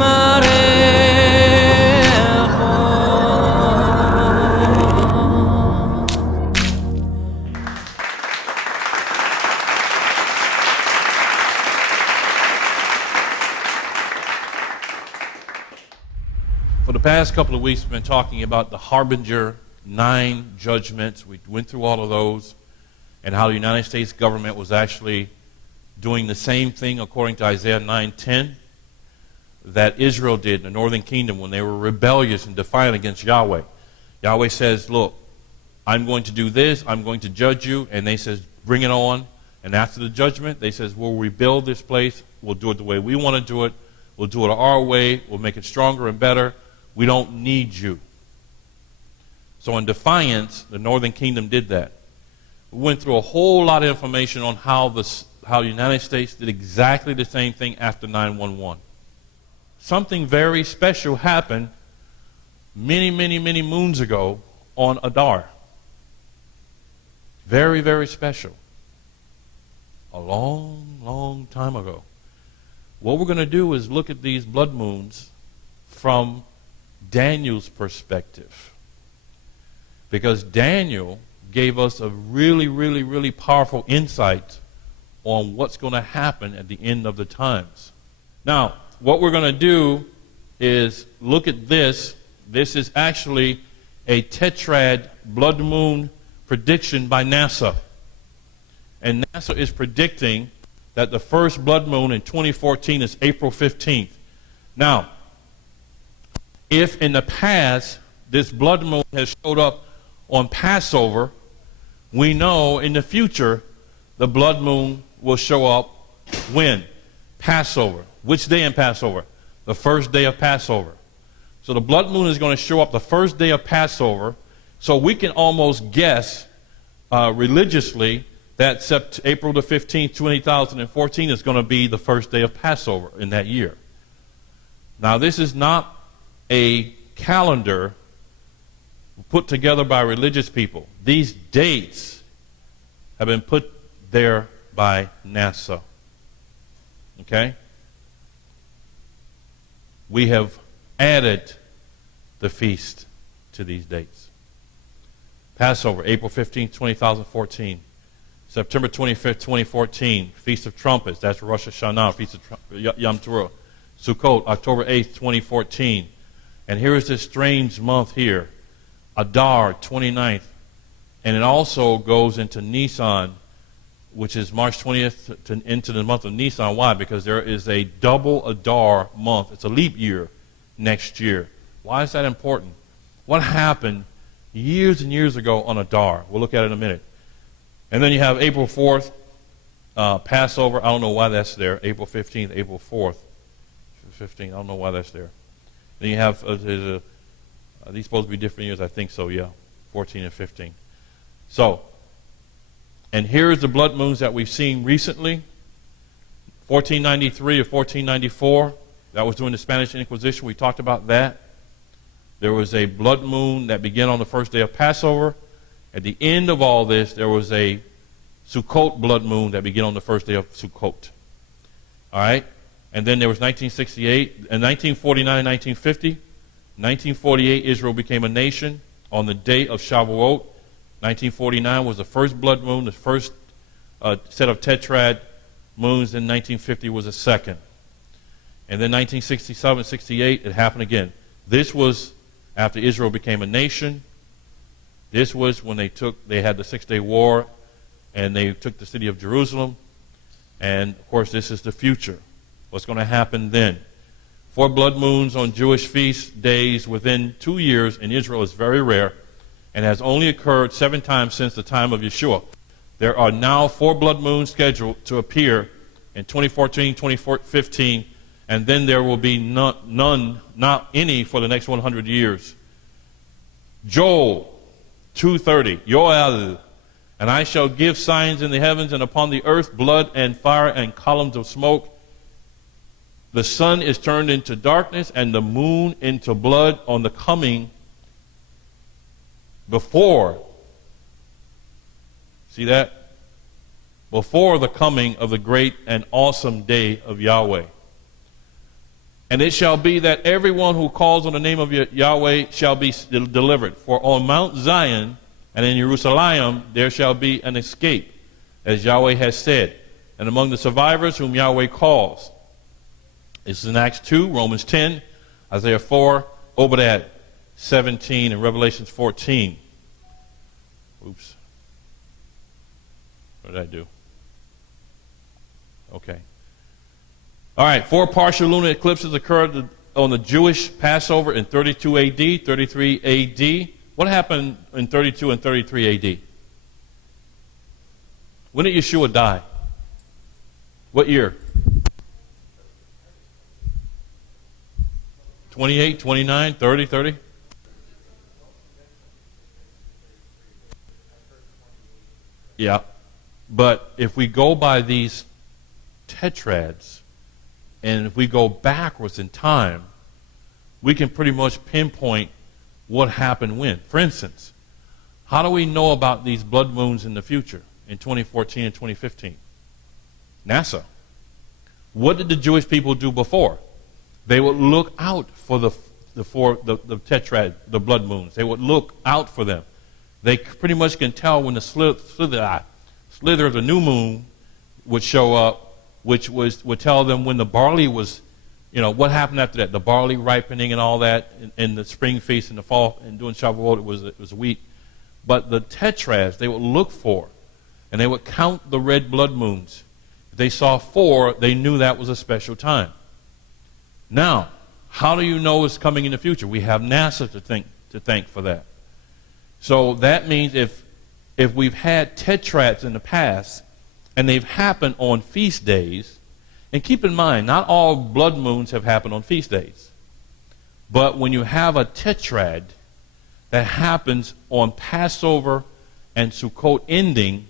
For the past couple of weeks, we've been talking about the Harbinger 9 judgments. We went through all of those and how the United States government was actually doing the same thing according to Isaiah 9:10 that Israel did in the northern kingdom when they were rebellious and defiant against Yahweh. Yahweh says, look, I'm going to do this, I'm going to judge you, and they says, bring it on. And after the judgment, they says, we'll rebuild this place, we'll do it the way we want to do it, we'll do it our way, we'll make it stronger and better. We don't need you. So in defiance, the northern kingdom did that. We went through a whole lot of information on how the United States did exactly the same thing after 9/11. Something very special happened many, many, many moons ago on Adar. Very, very special. A long, long time ago. What we're going to do is look at these blood moons from Daniel's perspective. Because Daniel gave us a really, really, really powerful insight on what's going to happen at the end of the times. Now, what we're going to do is look at this. This is actually a tetrad blood moon prediction by NASA. And NASA is predicting that the first blood moon in 2014 is April 15th. Now, if in the past this blood moon has showed up on Passover, we know in the future the blood moon will show up when? Passover. Which day in Passover? The first day of Passover. So the blood moon is going to show up the first day of Passover. So we can almost guess religiously that April the 15th, 2014 is going to be the first day of Passover in that year. Now this is not a calendar put together by religious people. These dates have been put there by NASA. Okay? We have added the feast to these dates. Passover, April 15th, 2014. September 25th, 2014, Feast of Trumpets, that's Rosh Hashanah, Feast of Yom Teruah. Sukkot, October 8th, 2014. And here is this strange month here, Adar, 29th. And it also goes into Nisan, which is March 20th into the month of Nisan. Why? Because there is a double Adar month. It's a leap year next year. Why is that important? What happened years and years ago on Adar? We'll look at it in a minute. And then you have April 4th, Passover. I don't know why that's there. April 15th, April 4th. 15th, I don't know why that's there. Then you have, are these supposed to be different years? I think so, yeah. 14 and 15. So, and here's the blood moons that we've seen recently. 1493 or 1494. That was during the Spanish Inquisition. We talked about that. There was a blood moon that began on the first day of Passover. At the end of all this, there was a Sukkot blood moon that began on the first day of Sukkot. All right? And then there was 1968, and 1949 and 1950. 1948, Israel became a nation on the day of Shavuot. 1949 was the first blood moon, the first set of tetrad moons. Then 1950 was the second. And then 1967, 68, it happened again. This was after Israel became a nation. This was when they had the 6-day war, and they took the city of Jerusalem. And, of course, this is the future. What's going to happen then? 4 blood moons on Jewish feast days within 2 years in Israel is very rare and has only occurred 7 times since the time of Yeshua. There are now 4 blood moons scheduled to appear in 2014, 2015, and then there will be none, not any, for the next 100 years. Joel 2:30, Yoel, and I shall give signs in the heavens and upon the earth, blood and fire and columns of smoke. The sun is turned into darkness and the moon into blood on the coming before. See that? Before the coming of the great and awesome day of Yahweh. And it shall be that everyone who calls on the name of Yahweh shall be delivered. For on Mount Zion and in Jerusalem there shall be an escape, as Yahweh has said, and among the survivors whom Yahweh calls. This is in Acts 2, Romans 10, Isaiah 4, Obadiah 17, and Revelation 14. Oops. What did I do? Okay. All right, 4 partial lunar eclipses occurred on the Jewish Passover in 32 A.D., 33 A.D. What happened in 32 and 33 A.D.? When did Yeshua die? What year? 28, 29, 30, 30? Yeah. But if we go by these tetrads, and if we go backwards in time, we can pretty much pinpoint what happened when. For instance, how do we know about these blood moons in the future in 2014 and 2015? NASA. What did the Jewish people do before? They would look out for the tetrad, the blood moons. They would look out for them. They pretty much can tell when the slither of the new moon would show up, which would tell them when the barley was, what happened after that, the barley ripening and all that, in the spring feast and the fall, and during Shavuot it was wheat. But the tetrads, they would look for, and they would count the red blood moons. If they saw 4, they knew that was a special time. Now, how do you know it's coming in the future? We have NASA to thank for that. So that means if we've had tetrads in the past, and they've happened on feast days, and keep in mind, not all blood moons have happened on feast days. But when you have a tetrad that happens on Passover and Sukkot ending,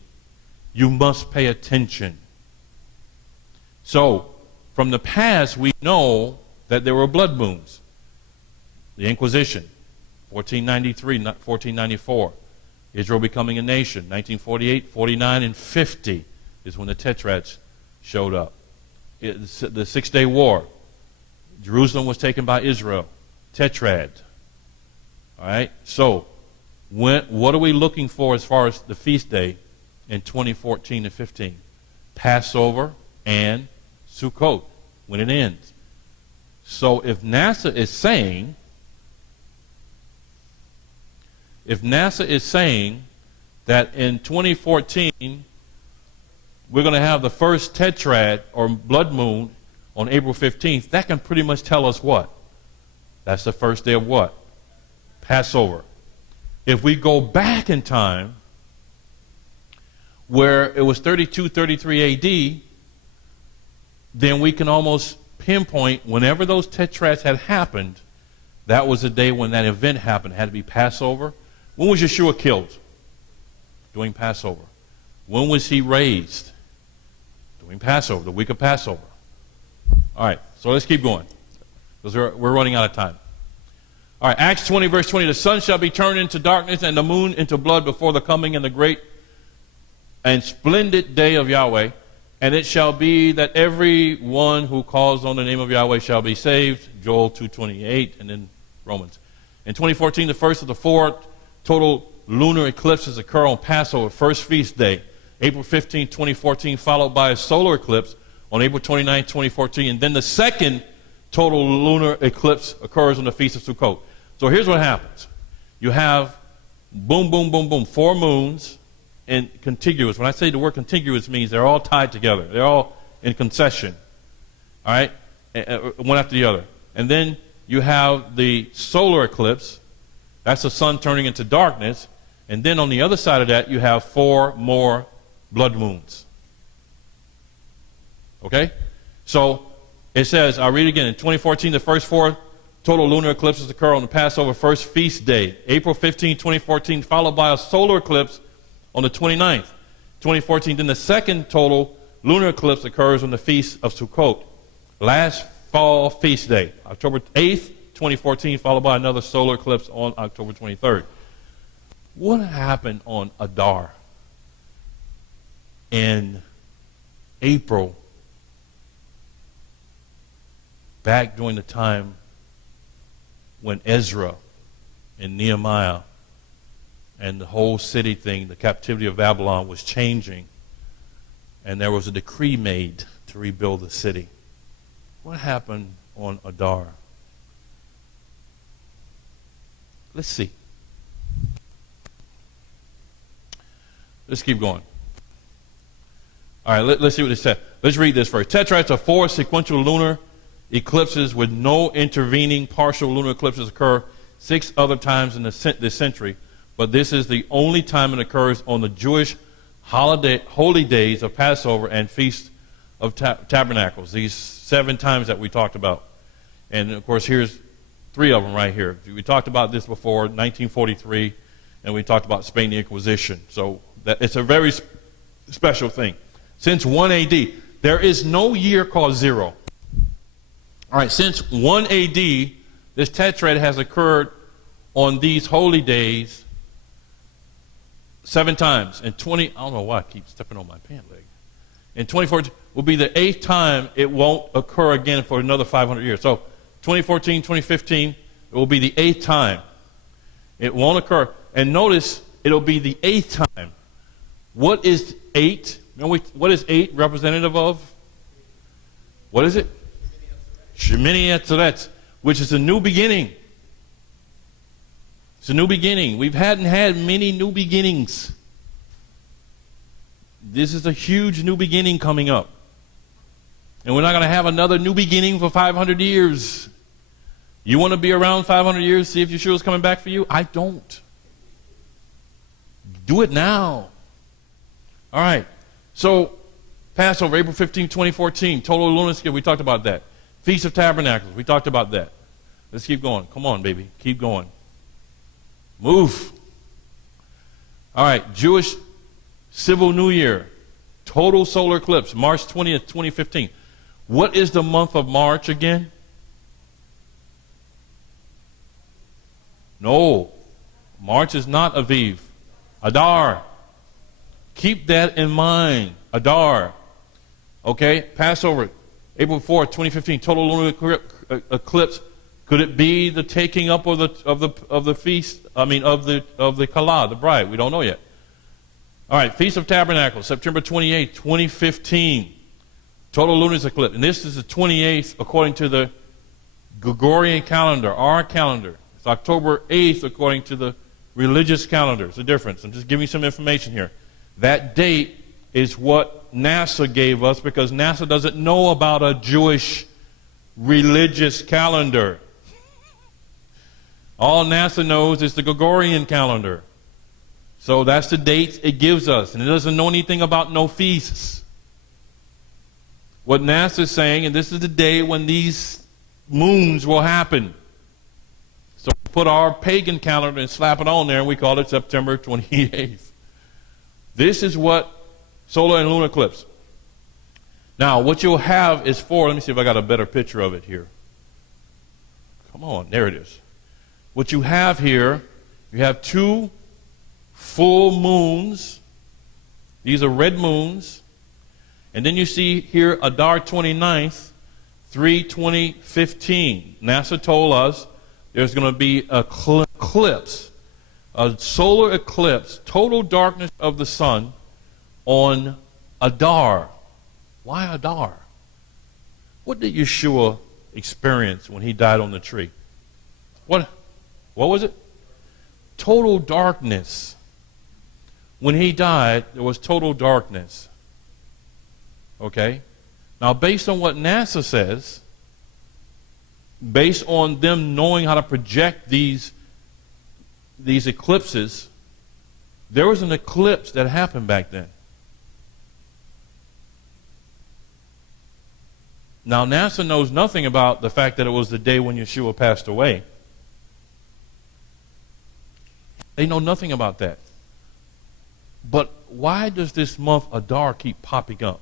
you must pay attention. So, from the past, we know that there were blood moons. The Inquisition, 1493, 1494. Israel becoming a nation, 1948, 49, and 50 is when the tetrads showed up. The 6-Day War. Jerusalem was taken by Israel. Tetrad. All right? So, what are we looking for as far as the feast day in 2014 and 15? Passover and Sukkot, when it ends. So if NASA is saying that in 2014 we're going to have the first tetrad or blood moon on April 15th, that can pretty much tell us what? That's the first day of what? Passover. If we go back in time where it was 32, 33 AD, then we can almost pinpoint whenever those tetrads had happened, that was the day when that event happened. It had to be Passover. When was Yeshua killed? During Passover. When was he raised? During Passover, the week of Passover. All right, so let's keep going, because we're running out of time. All right, Acts 20, verse 20. The sun shall be turned into darkness and the moon into blood before the coming and the great and splendid day of Yahweh. And it shall be that every one who calls on the name of Yahweh shall be saved. Joel 2:28, and then Romans. In 2014, the first of the 4 total lunar eclipses occur on Passover, first feast day, April 15, 2014, followed by a solar eclipse on April 29, 2014. And then the second total lunar eclipse occurs on the Feast of Sukkot. So here's what happens. You have boom, boom, boom, boom, 4 moons. And contiguous. When I say the word contiguous, means they're all tied together. They're all in concession. All right? One after the other. And then you have the solar eclipse. That's the sun turning into darkness. And then on the other side of that, you have 4 more blood moons. Okay? So it says, I'll read it again. In 2014, the first 4 total lunar eclipses occur on the Passover first feast day, April 15, 2014, followed by a solar eclipse on the 29th, 2014. Then the second total lunar eclipse occurs on the Feast of Sukkot, last fall feast day, October 8th, 2014, followed by another solar eclipse on October 23rd. What happened on Adar in April back during the time when Ezra and Nehemiah and the whole city thing, the captivity of Babylon, was changing, and there was a decree made to rebuild the city. What happened on Adar? Let's see. Let's keep going. All right, let's see what it says. Let's read this first. Tetrads are 4 sequential lunar eclipses with no intervening partial lunar eclipses occur 6 other times in this century, but this is the only time it occurs on the Jewish holy days of Passover and Feast of Tabernacles, these 7 times that we talked about. And, of course, here's 3 of them right here. We talked about this before, 1943, and we talked about Spain, the Inquisition. So it's a very special thing. Since 1 AD, there is no year called 0. All right, since 1 AD, this tetrad has occurred on these holy days 7 times. And I don't know why I keep stepping on my pant leg. In 2014 will be the 8th time it won't occur again for another 500 years. So 2014, 2015, it will be the 8th time. It won't occur. And notice, it'll be the 8th time. What is 8? What is 8 representative of? What is it? Shemini Atzeret, which is a new beginning. It's a new beginning. We hadn't had many new beginnings. This is a huge new beginning coming up. And we're not going to have another new beginning for 500 years. You want to be around 500 years, see if Yeshua's coming back for you? I don't. Do it now. All right. So, Passover, April 15, 2014, total lunar scale, we talked about that. Feast of Tabernacles, we talked about that. Let's keep going. Come on, baby. Keep going. Move. All right. Jewish Civil New Year, total solar eclipse, March 20th, 2015. What is the month of March again? No. March is not Aviv. Adar. Keep that in mind. Adar. Okay? Passover, April 4th, 2015, total lunar eclipse. Could it be the taking up of the feast? I mean of the Kala, the bride? We don't know yet. All right, Feast of Tabernacles, September 28th, 2015. Total lunar eclipse. And this is the 28th according to the Gregorian calendar, our calendar. It's October 8th according to the religious calendar. It's a difference. I'm just giving you some information here. That date is what NASA gave us because NASA doesn't know about a Jewish religious calendar. All NASA knows is the Gregorian calendar. So that's the dates it gives us. And it doesn't know anything about no feasts. What NASA is saying, and this is the day when these moons will happen. So we put our pagan calendar and slap it on there, and we call it September 28th. This is what solar and lunar eclipse. Now, what you'll have is let me see if I got a better picture of it here. Come on, there it is. What you have here, you have 2 full moons. These are red moons. And then you see here Adar 29th, 3/20/15. NASA told us there's going to be an eclipse, a solar eclipse, total darkness of the sun on Adar. Why Adar? What did Yeshua experience when he died on the tree? What was it? Total darkness. When he died, there was total darkness. Okay? Now, based on what NASA says, based on them knowing how to project these eclipses, there was an eclipse that happened back then. Now, NASA knows nothing about the fact that it was the day when Yeshua passed away. They know nothing about that. But why does this month Adar keep popping up?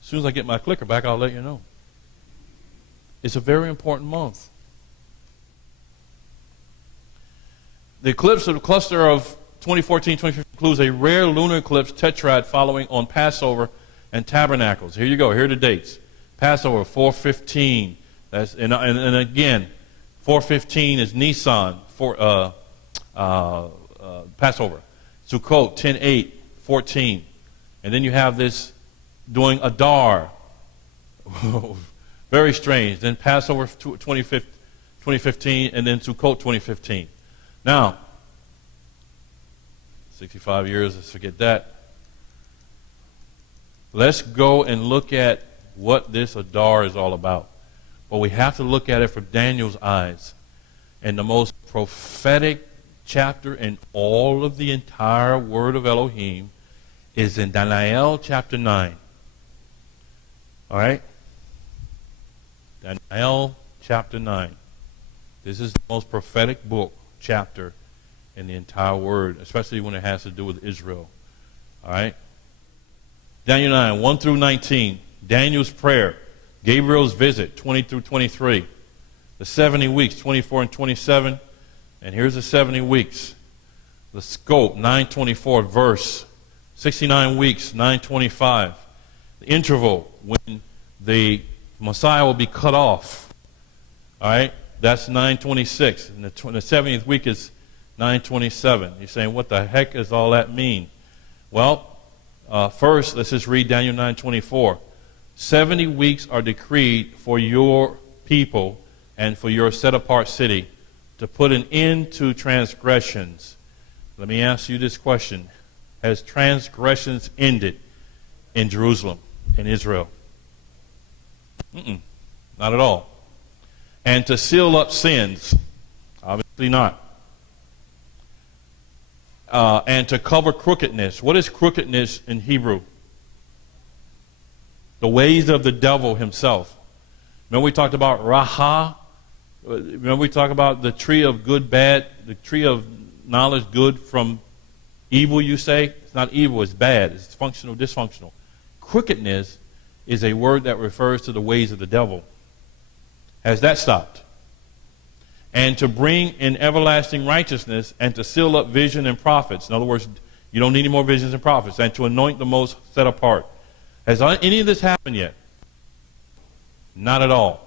As soon as I get my clicker back, I'll let you know. It's a very important month. The eclipse of the cluster of 2014-2015 includes a rare lunar eclipse tetrad following on Passover and Tabernacles. Here you go. Here are the dates. Passover 4/15, And again, 4:15 is Nisan, Passover. Sukkot, 10:8, 14. And then you have this doing Adar. Very strange. Then Passover 2015, and then Sukkot 2015. Now, 65 years, let's forget that. Let's go and look at what this Adar is all about. But we have to look at it from Daniel's eyes. And the most prophetic chapter in all of the entire Word of Elohim is in Daniel chapter 9. All right? Daniel chapter 9. This is the most prophetic book, chapter in the entire Word, especially when it has to do with Israel. All right? Daniel 9, 1 through 19. Daniel's prayer. Gabriel's visit, 20 through 23. The 70 weeks, 24 and 27. And here's the 70 weeks. The scope, 924, verse. 69 weeks, 925. The interval, when the Messiah will be cut off. All right? That's 926. And the 70th week is 927. You're saying, what the heck does all that mean? Well, first, let's just read Daniel 9:24. 70 weeks are decreed for your people and for your set-apart city to put an end to transgressions. Let me ask you this question. Has transgressions ended in Jerusalem, in Israel? Not at all. And to seal up sins? Obviously not. And to cover crookedness. What is crookedness in Hebrew? The ways of the devil himself. Remember we talked about Raha? Remember we talked about the tree of good, bad, the tree of knowledge, good from evil, you say? It's not evil, it's bad. It's functional, dysfunctional. Crookedness is a word that refers to the ways of the devil. Has that stopped? And to bring in everlasting righteousness and to seal up vision and prophets. In other words, you don't need any more visions and prophets. And to anoint the most set apart. Has any of this happened yet? Not at all.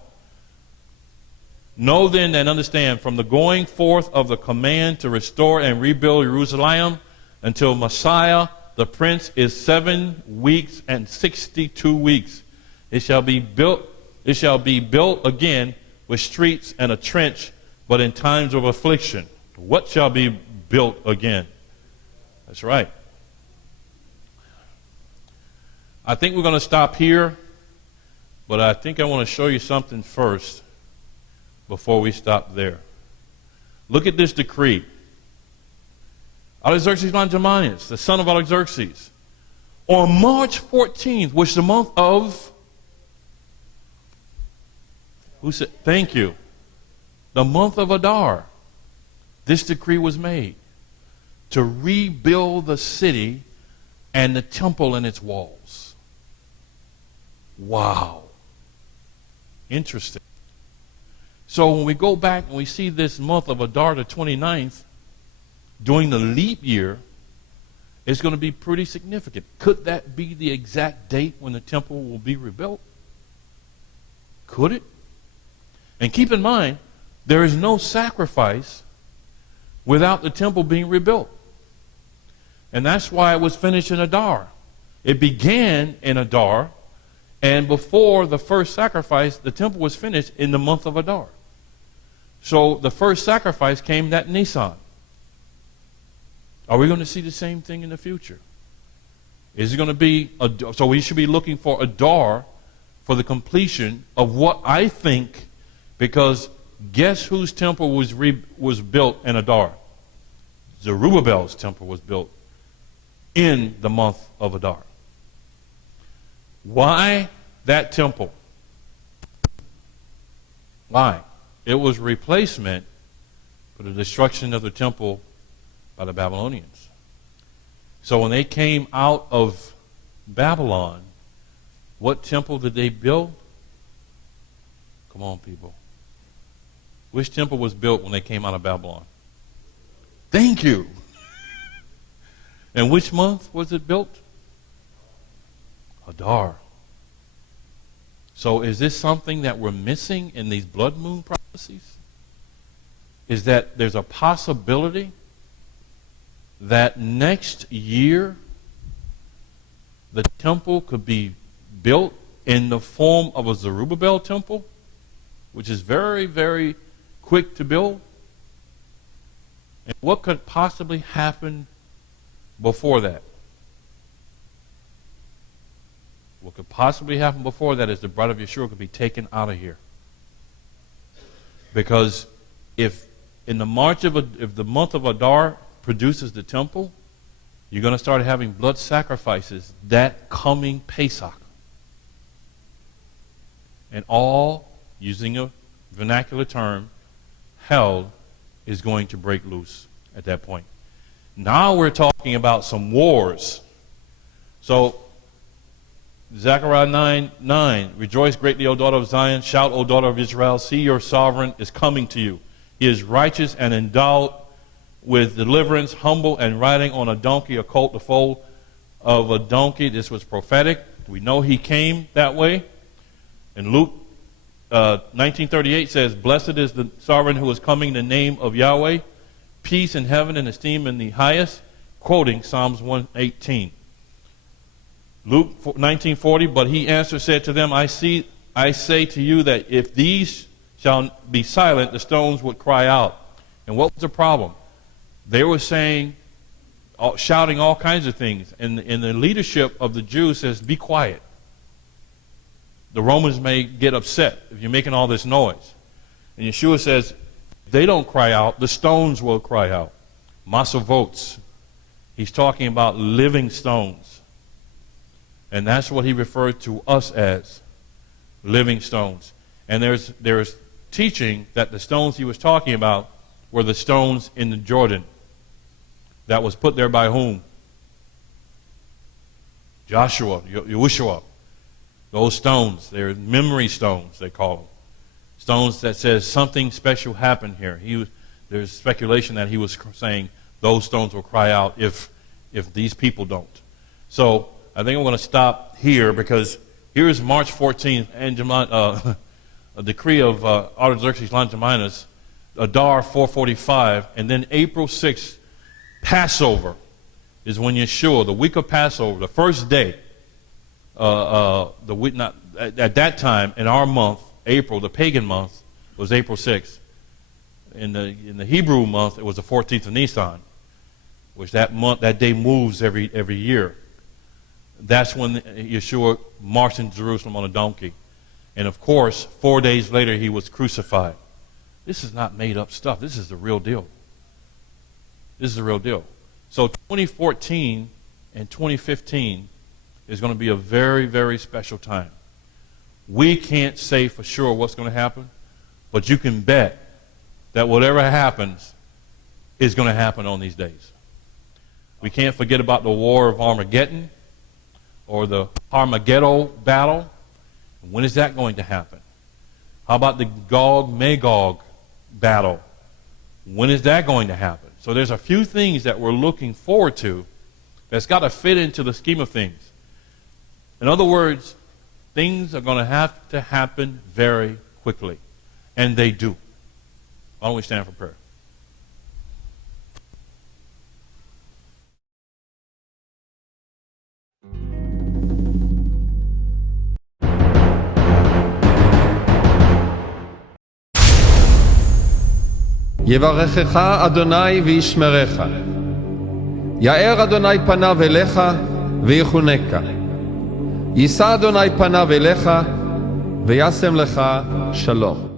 Know then and understand, from the going forth of the command to restore and rebuild Jerusalem until Messiah, the Prince, is 7 weeks and 62 weeks. It shall be built again with streets and a trench, but in times of affliction. What shall be built again? That's right. I think we're going to stop here, but I think I want to show you something first before we stop there. Look at this decree. Artaxerxes Longimanus, the son of Artaxerxes, on March 14th, which is the month of, who said, thank you, the month of Adar, this decree was made to rebuild the city and the temple and its walls. Wow. Interesting. So when we go back and we see this month of Adar, the 29th, during the leap year, it's going to be pretty significant. Could that be the exact date when the temple will be rebuilt? Could it? And keep in mind, there is no sacrifice without the temple being rebuilt. And that's why it was finished in Adar. It began in Adar, and before the first sacrifice, the temple was finished in the month of Adar. So the first sacrifice came that Nisan. Are we going to see the same thing in the future? Is it going to be, so we should be looking for Adar for the completion of what I think, because guess whose temple was built in Adar? Zerubbabel's temple was built in the month of Adar. Why that temple? Why? It was replacement for the destruction of the temple by the Babylonians. So when they came out of Babylon, what temple did they build? Come on, people. Which temple was built when they came out of Babylon? Thank you. And which month was it built? Adar. So is this something that we're missing in these blood moon prophecies? Is that there's a possibility that next year the temple could be built in the form of a Zerubbabel temple, which is very, very quick to build? And what could possibly happen before that? What could possibly happen before that is the bride of Yeshua could be taken out of here. Because if in the if the month of Adar produces the temple, you're going to start having blood sacrifices that coming Pesach. And all, using a vernacular term, hell is going to break loose at that point. Now we're talking about some wars. So, Zechariah 9:9, rejoice greatly, O daughter of Zion, shout, O daughter of Israel, see your sovereign is coming to you. He is righteous and endowed with deliverance, humble and riding on a donkey, a colt, the foal of a donkey. This was prophetic. We know he came that way. And Luke 19:38 says, blessed is the sovereign who is coming in the name of Yahweh, peace in heaven and esteem in the highest, quoting Psalms 118. Luke 19:40, but he answered, said to them, I say to you that if these shall be silent, the stones would cry out. And what was the problem? They were saying, shouting all kinds of things. And the leadership of the Jews says, be quiet. The Romans may get upset if you're making all this noise. And Yeshua says, if they don't cry out, the stones will cry out. Masavotes. He's talking about living stones. And that's what he referred to us as, living stones. And there's teaching that the stones he was talking about were the stones in the Jordan that was put there by whom? Joshua, Yahushua. Those stones, they're memory stones, they call them. Stones that says something special happened here. There's speculation that he was saying those stones will cry out if these people don't. So I think I'm going to stop here because here is March 14th, and a decree of Artaxerxes Longimanus, Adar 445, and then April 6th, Passover, is when Yeshua, the week of Passover, the first day, at that time in our month, April, the pagan month, was April 6th. In the Hebrew month, it was the 14th of Nisan, which that day moves every year. That's when Yeshua marched into Jerusalem on a donkey. And of course, 4 days later, he was crucified. This is not made up stuff. This is the real deal. This is the real deal. So 2014 and 2015 is going to be a very, very special time. We can't say for sure what's going to happen, but you can bet that whatever happens is going to happen on these days. We can't forget about the war of Armageddon or the Armageddon battle. When is that going to happen? How about the Gog-Magog battle? When is that going to happen? So there's a few things that we're looking forward to that's got to fit into the scheme of things. In other words, things are going to have to happen very quickly. And they do. Why don't we stand for prayer? יברכך אדוני וישמרך. יאר אדוני פניו אליך ויחונקה. יישא אדוני פניו אליך וישם לך שלום.